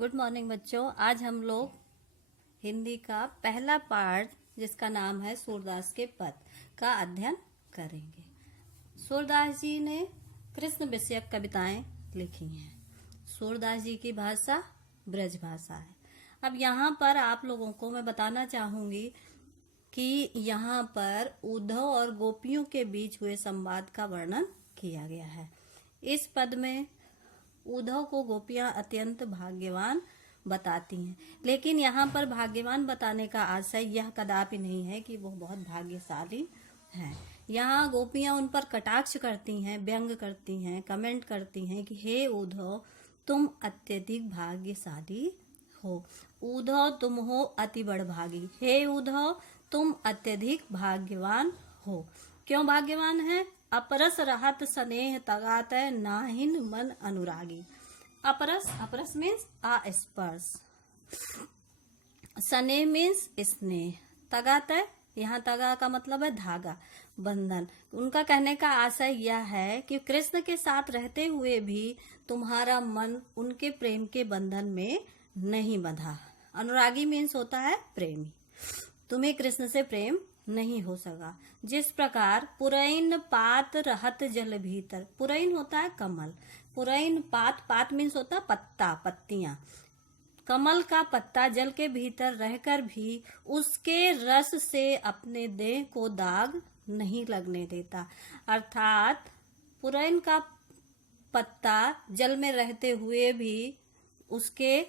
Good morning बच्चों। आज हम लोग हिंदी का पहला पार्ट जिसका नाम है सूरदास के पद का अध्ययन करेंगे। सूरदास जी ने कृष्ण विषयक कविताएं लिखी हैं। सूरदास जी की भाषा ब्रज भाषा है। अब यहाँ पर आप लोगों को मैं बताना चाहूंगी कि यहाँ पर उद्धव और गोपियों के बीच हुए संवाद का वर्णन किया गया है। इस पद में उद्धव को गोपियां अत्यंत भाग्यवान बताती हैं, लेकिन यहाँ पर भाग्यवान बताने का आशय यह कदापि नहीं है कि वो बहुत भाग्यशाली हैं। यहाँ गोपियां उन पर कटाक्ष करती हैं, व्यंग करती हैं, कमेंट करती हैं कि हे उद्धव, तुम अत्यधिक भाग्यशाली हो। उद्धव, तुम हो अति बड़भागी। हे उद्धव, तुम अत्यधिक भाग्यवान हो। क्यों भाग्यवान है? अपरस रहत स्नेह तगात नाहिन मन अनुरागी। अपरस मीन्स अस्पर्श, स्नेह मीन्स स्नेह, तगात यहाँ तगा का मतलब है धागा, बंधन। उनका कहने का आशय यह है कि कृष्ण के साथ रहते हुए भी तुम्हारा मन उनके प्रेम के बंधन में नहीं बंधा। अनुरागी मीन्स होता है प्रेमी। तुम्हें कृष्ण से प्रेम नहीं हो सका। जिस प्रकार पुरैन पात रहत जल भीतर, पुरैन होता है कमल, पुरैन पात, पात मीन्स होता है पत्ता, पत्तियां। कमल का पत्ता जल के भीतर रहकर भी उसके रस से अपने देह को दाग नहीं लगने देता। अर्थात पुरैन का पत्ता जल में रहते हुए भी उसके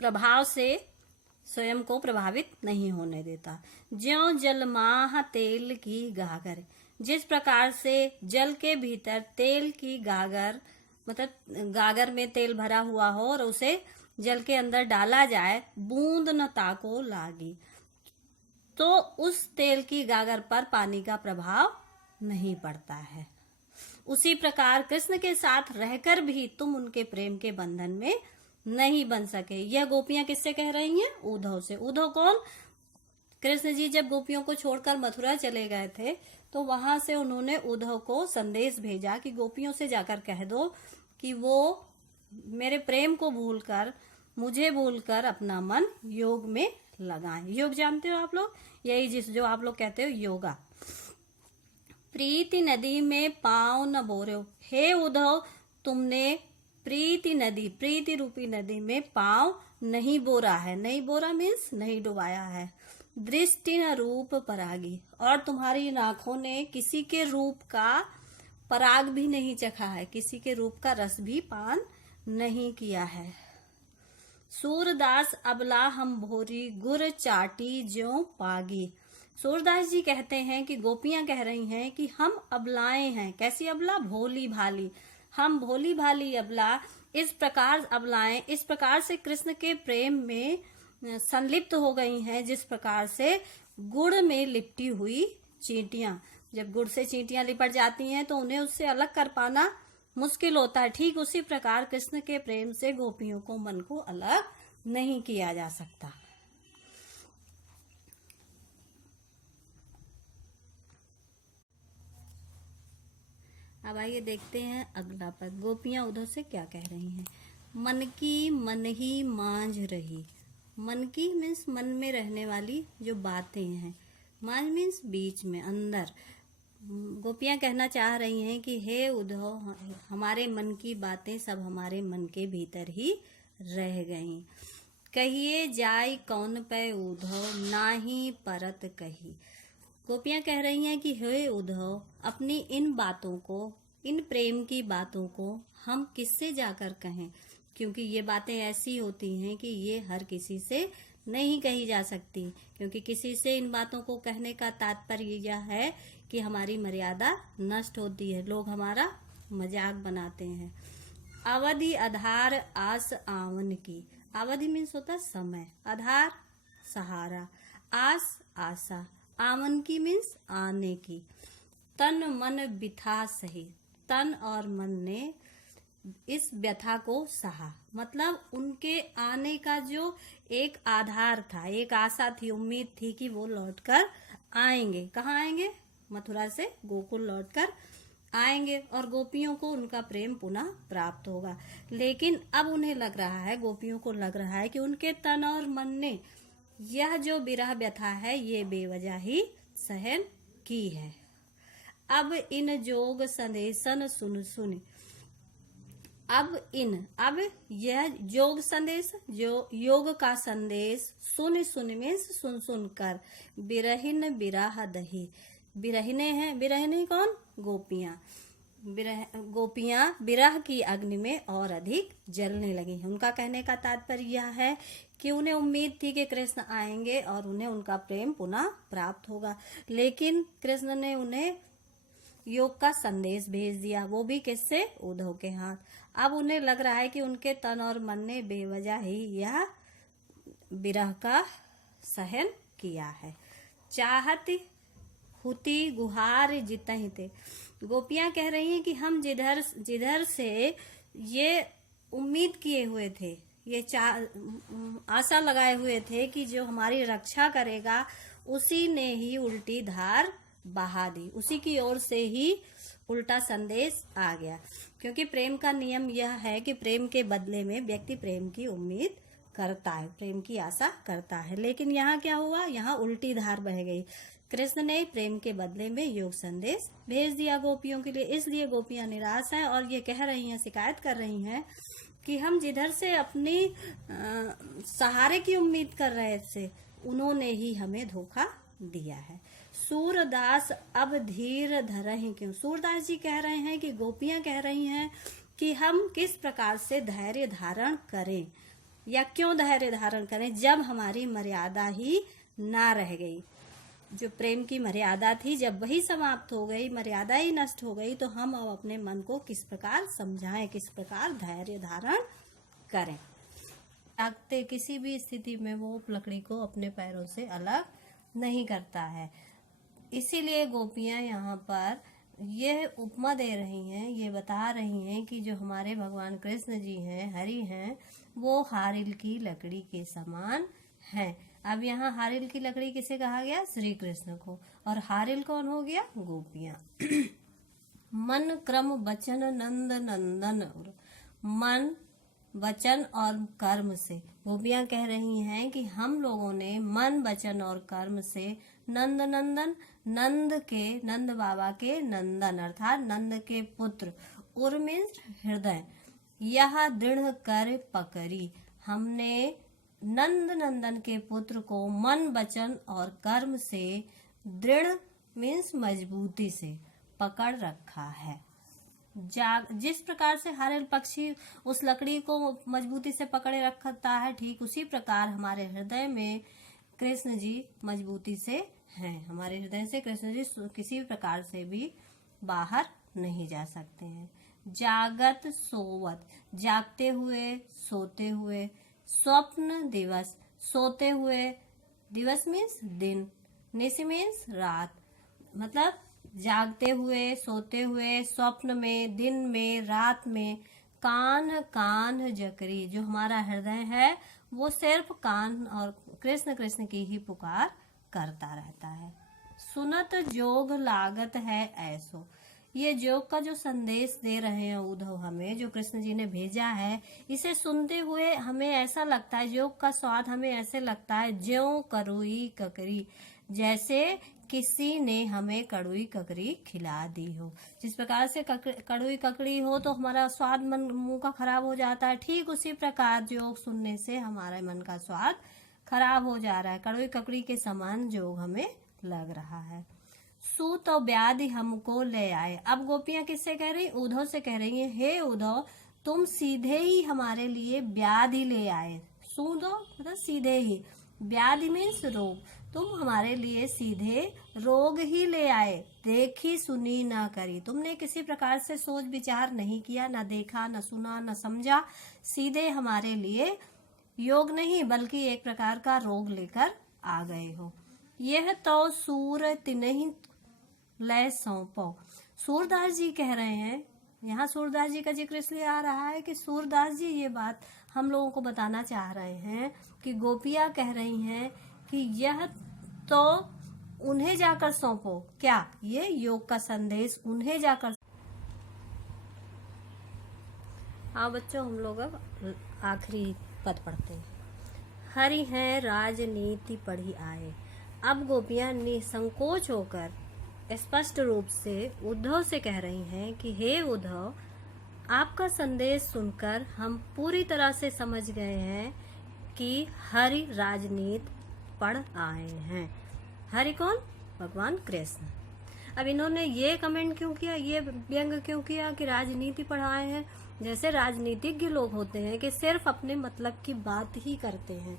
प्रभाव से स्वयं को प्रभावित नहीं होने देता। ज्यों जलमाह तेल की गागर, जिस प्रकार से जल के भीतर तेल की गागर, मतलब गागर में तेल भरा हुआ हो और उसे जल के अंदर डाला जाए, बूंद न ताको लागी, तो उस तेल की गागर पर पानी का प्रभाव नहीं पड़ता है। उसी प्रकार कृष्ण के साथ रहकर भी तुम उनके प्रेम के बंधन में नहीं बन सके। यह गोपियां किससे कह रही हैं? उद्धव से। उद्धव कौन? कृष्ण जी जब गोपियों को छोड़कर मथुरा चले गए थे तो वहां से उन्होंने उद्धव को संदेश भेजा कि गोपियों से जाकर कह दो कि वो मेरे प्रेम को भूलकर, मुझे भूलकर अपना मन योग में लगाएं। योग जानते हो आप लोग? यही जो आप लोग कहते हो योगा। प्रीति नदी में पांव न बोरो। हे उद्धव, तुमने प्रीति नदी, प्रीति रूपी नदी में पांव नहीं बोरा है। नहीं बोरा मीन्स नहीं डुबाया है। दृष्टि न रूप परागी, और तुम्हारी आंखों ने किसी के रूप का पराग भी नहीं चखा है, किसी के रूप का रस भी पान नहीं किया है। सूरदास अबला हम भोरी, गुर चाटी ज्यों पागी। सूरदास जी कहते हैं कि गोपियां कह रही हैं कि हम अबलाएं हैं। कैसी अबला? भोली भाली। हम भोली भाली अबला, इस प्रकार अबलाएं इस प्रकार से कृष्ण के प्रेम में संलिप्त हो गई हैं, जिस प्रकार से गुड़ में लिपटी हुई चींटियां, जब गुड़ से चींटियां लिपट जाती हैं तो उन्हें उससे अलग कर पाना मुश्किल होता है। ठीक उसी प्रकार कृष्ण के प्रेम से गोपियों को मन को अलग नहीं किया जा सकता। अब आइए देखते हैं अगला पद। गोपियां उद्धव से क्या कह रही हैं? मन की मन ही मांझ रही। मन की मीन्स मन में रहने वाली जो बातें हैं, मांझ मीन्स बीच में, अंदर। गोपियां कहना चाह रही हैं कि हे उद्धव, हमारे मन की बातें सब हमारे मन के भीतर ही रह गईं। कहिए जाय कौन पे उद्धव, नाही परत कही। गोपियां कह रही हैं कि हे उद्धव, अपनी इन बातों को, इन प्रेम की बातों को हम किससे जाकर कहें, क्योंकि ये बातें ऐसी होती हैं कि ये हर किसी से नहीं कही जा सकती, क्योंकि किसी से इन बातों को कहने का तात्पर्य यह है कि हमारी मर्यादा नष्ट होती है, लोग हमारा मजाक बनाते हैं। अवधि आधार आस आवन की। अवधि मीन्स होता है समय, आधार सहारा, आस आशा, आवन की मीन्स आने की। तन मन बिथा सही, तन और मन ने इस व्यथा को सहा, मतलब उनके आने का जो एक आधार था, एक आशा थी, उम्मीद थी कि वो लौटकर आएंगे। कहाँ आएंगे? मथुरा से गोकुल लौटकर आएंगे और गोपियों को उनका प्रेम पुनः प्राप्त होगा। लेकिन अब उन्हें लग रहा है, गोपियों को लग रहा है कि उनके तन और मन ने यह जो विरह व्यथा है ये बेवजह ही सहन की है। अब इन जोग संदेशन सुन सुन, अब यह जोग संदेश, जो योग का संदेश सुन सुन में सुन सुन कर बिरहिन बिरह दही, बिरहिने कौन? गोपियां विरह की अग्नि में और अधिक जलने लगी। उनका कहने का तात्पर्य यह है कि उन्हें उम्मीद थी कि कृष्ण आएंगे और उन्हें उनका प्रेम पुनः प्राप्त होगा, लेकिन कृष्ण ने उन्हें योग का संदेश भेज दिया, वो भी किससे? उद्धव के हाथ। अब उन्हें लग रहा है कि उनके तन और मन ने बेवजह ही यह विरह का सहन किया है। चाहती हुती गुहार जितहिते, गोपियां कह रही हैं कि हम जिधर से ये उम्मीद किए हुए थे, ये आशा लगाए हुए थे कि जो हमारी रक्षा करेगा उसी ने ही उल्टी धार बहा दी, उसी की ओर से ही उल्टा संदेश आ गया। क्योंकि प्रेम का नियम यह है कि प्रेम के बदले में व्यक्ति प्रेम की उम्मीद करता है, प्रेम की आशा करता है, लेकिन यहाँ क्या हुआ? यहाँ उल्टी धार बह गई। कृष्ण ने प्रेम के बदले में योग संदेश भेज दिया गोपियों के लिए। इसलिए गोपियां निराश हैं और ये कह रही हैं, शिकायत कर रही हैं कि हम जिधर से अपनी सहारे की उम्मीद कर रहे थे उन्होंने ही हमें धोखा दिया है। सूरदास अब धीर धरहि क्यों, सूरदास जी कह रहे हैं कि गोपियां कह रही हैं कि हम किस प्रकार से धैर्य धारण करें या क्यों धैर्य धारण करें जब हमारी मर्यादा ही ना रह गई। जो प्रेम की मर्यादा थी जब वही समाप्त हो गई, मर्यादा ही नष्ट हो गई, तो हम अब अपने मन को किस प्रकार समझाएं, किस प्रकार धैर्य धारण करें। ताकते किसी भी स्थिति में वो लकड़ी को अपने पैरों से अलग नहीं करता है। इसीलिए गोपियां यहाँ पर यह उपमा दे रही हैं, ये बता रही हैं कि जो हमारे भगवान कृष्ण जी हैं, हरि हैं, वो हारिल की लकड़ी के समान हैं। अब यहाँ हारिल की लकड़ी किसे कहा गया? श्री कृष्ण को। और हारिल कौन हो गया? गोपियां। मन क्रम वचन नंद नंदन, मन वचन और कर्म से गोपियां कह रही हैं कि हम लोगों ने मन वचन और कर्म से नंद नंदन, नंद बाबा के नंदन अर्थात नंद के पुत्र, उर्मिज हृदय, यह दृढ़ कर पकड़ी, हमने नंद नंदन के पुत्र को मन वचन और कर्म से दृढ़ मीन्स मजबूती से पकड़ रखा है। जिस प्रकार से हारिल पक्षी उस लकड़ी को मजबूती से पकड़े रखता है, ठीक उसी प्रकार हमारे हृदय में कृष्ण जी मजबूती से हैं। हमारे हृदय से कृष्ण जी किसी प्रकार से भी बाहर नहीं जा सकते हैं। जागत सोवत, जागते हुए, सोते हुए, स्वप्न दिवस, सोते हुए, दिवस मीन्स दिन, निशि मीन्स रात, मतलब जागते हुए, सोते हुए, स्वप्न में, दिन में, रात में, कान जकरी, जो हमारा हृदय है वो सिर्फ कान और कृष्ण कृष्ण की ही पुकार करता रहता है। सुनत जोग लागत है ऐसो, ये जोग का जो संदेश दे रहे हैं उद्धव हमें, जो कृष्ण जी ने भेजा है, इसे सुनते हुए हमें ऐसा लगता है, जोग का स्वाद हमें ऐसे लगता है ज्यों कड़ुई ककरी, जैसे किसी ने हमें कड़ुई ककड़ी खिला दी हो। जिस प्रकार से कड़ुई ककड़ी हो तो हमारा स्वाद मन मुंह का खराब हो जाता है, ठीक उसी प्रकार जोग सुनने से हमारे मन का स्वाद खराब हो जा रहा है। कड़ुई ककड़ी के समान जोग हमें लग रहा है। सू तो व्याधि हमको ले आए, अब गोपियां किससे कह रही? उद्धव से कह रही हैं, हे उद्धव तुम सीधे ही हमारे लिए व्याधि ले आए। सू दो मतलब सीधे ही, व्याधि मीन्स रोग, तुम हमारे लिए सीधे रोग ही ले आए, देखी सुनी ना करी, तुमने किसी प्रकार से सोच विचार नहीं किया, न देखा न सुना न समझा, सीधे हमारे लिए योग नहीं बल्कि एक प्रकार का रोग लेकर आ गए हो। यह तो सूर तिन्हि लय सौंपो, सूरदास जी कह रहे हैं, यहाँ सूरदास जी का जिक्र इसलिए आ रहा है कि सूरदास जी ये बात हम लोगों को बताना चाह रहे हैं कि गोपियां कह रही हैं कि यह तो उन्हें जाकर सौंपो, क्या? ये योग का संदेश उन्हें जाकर आओ बच्चों, हम लोग अब आखिरी पद पढ़ते हैं। हरि हैं राजनीति पढ़ी आए। अब गोपियां निसंकोच होकर स्पष्ट रूप से उद्धव से कह रही हैं कि हे उद्धव, आपका संदेश सुनकर हम पूरी तरह से समझ गए हैं कि हरि राजनीति पढ़ आए हैं। हरि कौन? भगवान कृष्ण। अब इन्होंने ये कमेंट क्यों किया, ये व्यंग क्यों किया कि राजनीति पढ़ाए हैं? जैसे राजनीतिज्ञ लोग होते हैं कि सिर्फ अपने मतलब की बात ही करते हैं,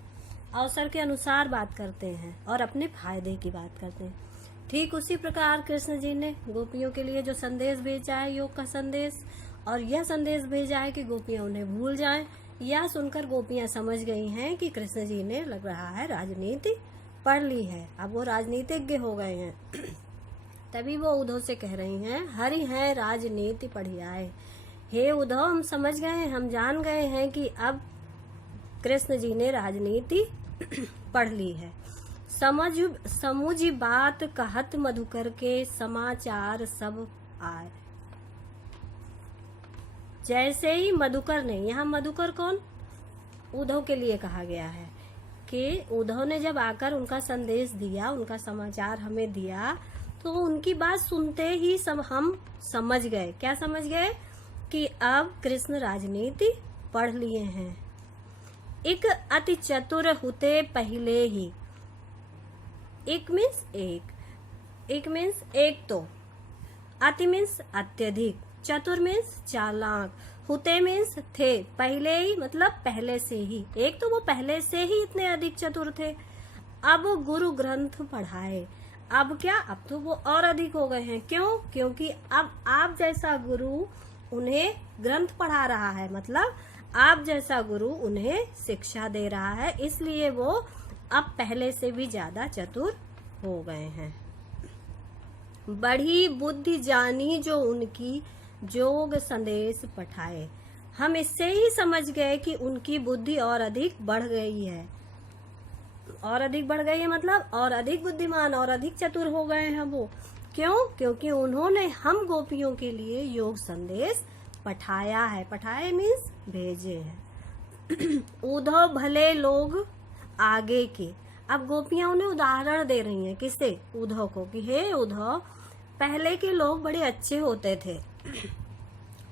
अवसर के अनुसार बात करते हैं और अपने फायदे की बात करते हैं। ठीक उसी प्रकार कृष्ण जी ने गोपियों के लिए जो संदेश भेजा है, योग का संदेश, और यह संदेश भेजा है कि गोपियां उन्हें भूल जाएं। यह सुनकर गोपियां समझ गई हैं कि कृष्ण जी ने, लग रहा है, राजनीति पढ़ ली है, अब वो राजनीतिज्ञ हो गए हैं। तभी वो उद्धव से कह रही हैं, हरि हैं राजनीति पढ़ी आए। हे उद्धव, हम समझ गए, हम जान गए हैं कि अब कृष्ण जी ने राजनीति पढ़ ली है। समुझ बात कहत मधुकर के समाचार सब आए। जैसे ही मधुकर ने, यहाँ मधुकर कौन? उद्धव के लिए कहा गया है कि उद्धव ने जब आकर उनका संदेश दिया, उनका समाचार हमें दिया, तो उनकी बात सुनते ही सब हम समझ गए। क्या समझ गए? कि अब कृष्ण राजनीति पढ़ लिए हैं। एक अति चतुर हुते पहले ही। एक मीन्स एक मीन्स एक तो, अति मीन्स अत्यधिक, चतुर मीन्स चालाक, हुते मीन्स थे, पहले ही मतलब पहले से ही। एक तो वो पहले से ही इतने अधिक चतुर थे। अब गुरु ग्रंथ पढ़ाए। अब क्या? अब तो वो और अधिक हो गए हैं। क्यों? क्योंकि अब आप जैसा गुरु उन्हें ग्रंथ पढ़ा रहा है, मतलब आप जैसा गुरु उन्हें शिक्षा दे रहा है, इसलिए वो अब पहले से भी ज्यादा चतुर हो गए हैं। बड़ी बुद्धि जानी जो उनकी, जोग संदेश पठाए। हम इससे ही समझ गए कि उनकी बुद्धि और अधिक बढ़ गई है। और अधिक बढ़ गई है मतलब और अधिक बुद्धिमान और अधिक चतुर हो गए हैं वो। क्यों? क्योंकि उन्होंने हम गोपियों के लिए योग संदेश पठाया है। पठाए मीन्स भेजे हैं। उद्धव भले लोग आगे के। अब गोपियां उन्हें उदाहरण दे रही हैं। किससे? उद्धव को, कि हे उद्धव, पहले के लोग बड़े अच्छे होते थे।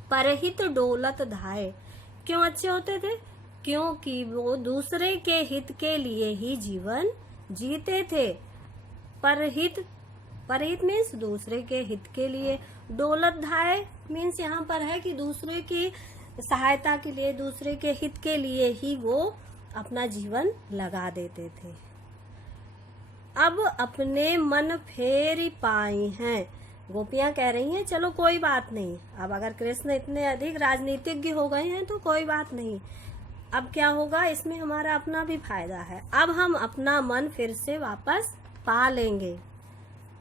परहित डोलत धाये। क्यों अच्छे होते थे? क्योंकि वो दूसरे के हित के लिए ही जीवन जीते थे। परहित मीन्स दूसरे के हित के लिए। डोलत धाये मीन्स यहाँ पर है कि दूसरे की सहायता के लिए, दूसरे के हित के लिए ही वो अपना जीवन लगा देते थे। अब अपने मन फेर पाई हैं। गोपियां कह रही हैं, चलो कोई बात नहीं, अब अगर कृष्ण इतने अधिक राजनीतिज्ञ हो गए हैं तो कोई बात नहीं। अब क्या होगा? इसमें हमारा अपना भी फायदा है। अब हम अपना मन फिर से वापस पा लेंगे।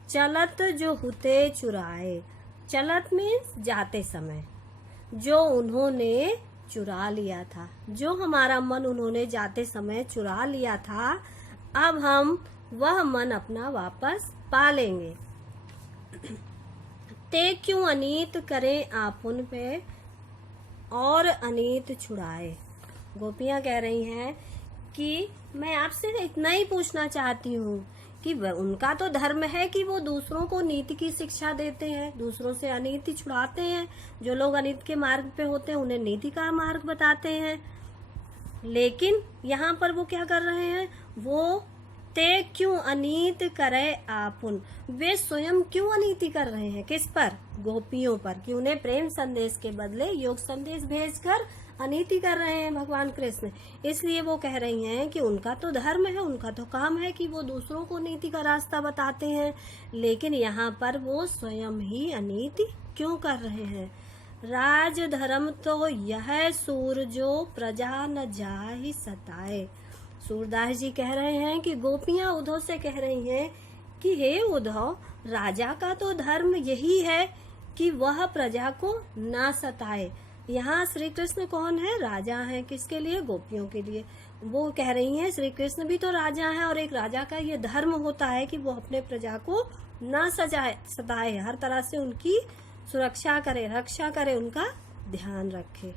चलत जो हुते चुराए। चलत मीन्स जाते समय, जो उन्होंने चुरा लिया था, जो हमारा मन उन्होंने जाते समय चुरा लिया था, अब हम वह मन अपना वापस पा लेंगे। ते क्यों अनीत करें आपुन पे और अनीत छुड़ाए। गोपियां कह रही हैं कि मैं आपसे इतना ही पूछना चाहती हूँ कि उनका तो धर्म है कि वो दूसरों को नीति की शिक्षा देते हैं, दूसरों से अनीति छुड़ाते हैं। जो लोग अनीति के मार्ग पे होते हैं उन्हें नीति का मार्ग बताते हैं। लेकिन यहाँ पर वो क्या कर रहे हैं? वो ते क्यों अनीत करे आपुन। वे स्वयं क्यों अनीति कर रहे हैं? किस पर? गोपियों पर। कि उन्हें प्रेम संदेश के बदले योग संदेश भेजकर अनीति कर रहे हैं भगवान कृष्ण। इसलिए वो कह रही हैं कि उनका तो धर्म है, उनका तो काम है कि वो दूसरों को नीति का रास्ता बताते हैं, लेकिन यहाँ पर वो स्वयं ही अनीति क्यों कर रहे हैं? राज धर्म तो यह सूर जो प्रजा न जाहि सताए। सूरदास जी कह रहे हैं कि गोपियां उद्धव से कह रही हैं कि हे उद्धव, राजा का तो धर्म यही है कि वह प्रजा को ना सताए। यहाँ श्री कृष्ण कौन है? राजा हैं। किसके लिए? गोपियों के लिए। वो कह रही हैं श्री कृष्ण भी तो राजा हैं और एक राजा का ये धर्म होता है कि वो अपने प्रजा को ना सताए, हर तरह से उनकी सुरक्षा करे, रक्षा करे, उनका ध्यान रखे।